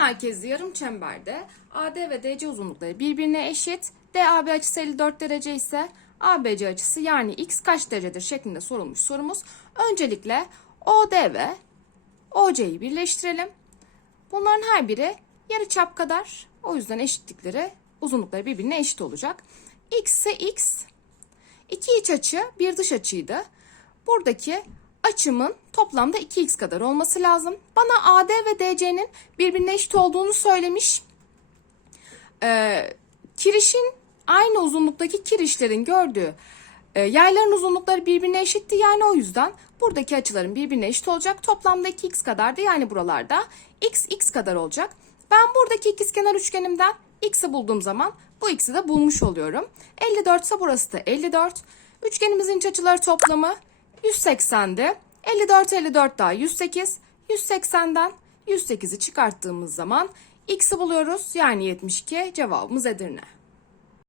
merkezli yarım çemberde AD ve DC uzunlukları birbirine eşit. DAB açısı 54 derece ise ABC açısı yani x kaç derecedir şeklinde sorulmuş sorumuz. Öncelikle OD ve OC'yi birleştirelim. Bunların her biri yarı çap kadar. O yüzden eşitlikleri, uzunlukları birbirine eşit olacak. X ise x. İki iç açı, bir dış açıydı. Buradaki açımın toplamda 2x kadar olması lazım. Bana AD ve DC'nin birbirine eşit olduğunu söylemiş. Ee, kirişin aynı uzunluktaki kirişlerin gördüğü e, yayların uzunlukları birbirine eşitti. Yani o yüzden buradaki açıların birbirine eşit olacak. Toplamda 2x kadardı. Yani buralarda x x kadar olacak. Ben buradaki ikizkenar üçgenimden x'i bulduğum zaman bu x'i de bulmuş oluyorum. 54 ise burası da 54. Üçgenimizin iç açıları toplamı 180'di. 54 54 daha 108. 180'den 108'i çıkarttığımız zaman x'i buluyoruz. Yani 72 cevabımız Edirne.